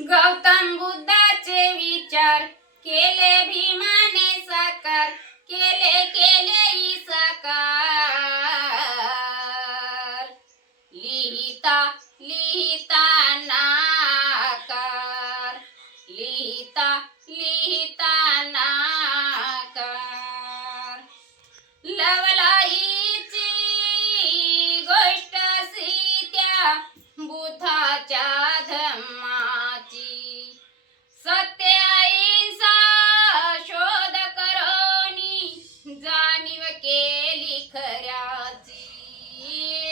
गौतम बुद्धाचे विचार केले भीमाने साकार, केले साकार. लिहिता लिहिता नाकार, लिहिता लिहिता नाकार. लवलाईची गोष्ट सीत्या बुद्धाच्या धम्माची, सत्य अहिंसा शोध करोनी जाणीव केली खऱ्याची.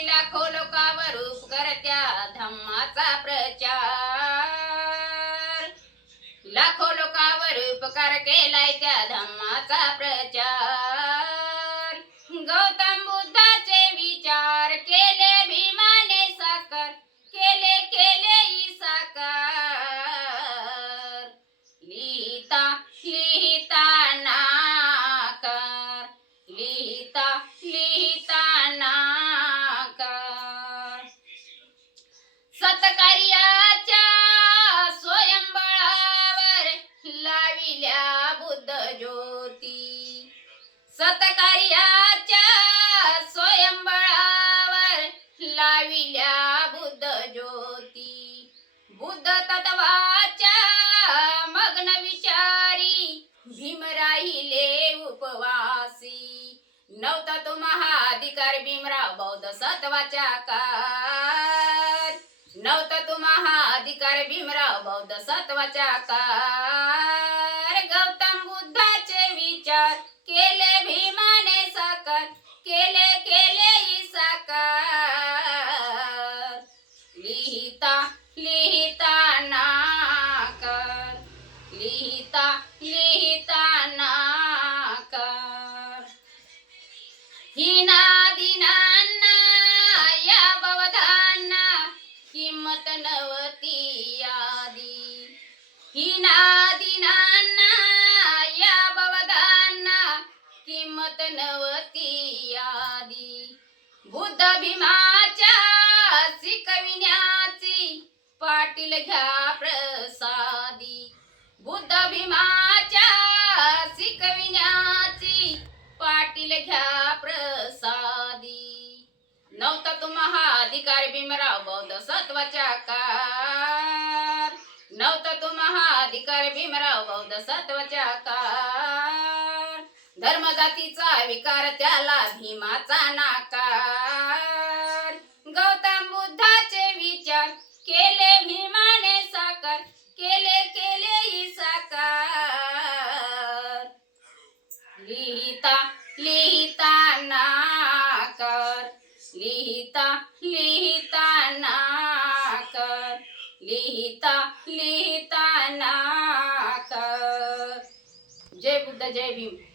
लाखो लोकांवर उपकरत्या धम्माचा प्रचार, लाखो लोकांवर उपकार केलाय त्या धम्माचा प्रचार. गौतम बुद्धाचे विचार केले भीमाने साकार, केले साकार. लिहिता लिहिता नाकार, लिहिता लिहिता नाकार. सत्कार्याच्या स्वयंबळावर लाविल्या बुद्ध ज्योती, सत्कार्याच्या स्वयंबळावर लाविल्या बुद्ध ज्योती. बुद्ध तत्वाच्या मग्न विचारी भीम राहिले उपवासी. नव्हता तो महाधिकार भीमराव बौद्ध सत्वाच्या कार, नव्हता तो महाधिकार भीमराव बौद्ध सत्वाच्या कार. गौतम बुद्धाचे विचार केले भीमाने साकार, केले साकार. लिहिता लिहिता नाकार, लिहिता लिहिता नाकार. हीनादीनांना या भवधांना किंमत नव्हती आदी, हीनादीनांना या भवधांना किंमत नव्हती आदी. बुद्ध भीमाच्या शिकविण्याची पाटील घ्या प्रसादी, बुद्ध भीमाच्या शिकविण्याची पाटील घ्या प्रसादी. नव्हता तो महाधिकार भीमराव बौद्ध सत्वाच्या कार, नव्हता तो महाधिकार भीमराव बौद्ध सत्वाच्या कार. धर्म जातीचा विकार त्याला भीमाचा नाकार. गौतम बुद्धाचे विचार केले भीमाने साकार, केले साकार. लिहिता लिहिता नाकार, लिहिता लिहिता नाकार, लिहिता लिहिता नाकार. जय बुद्ध जय भीम.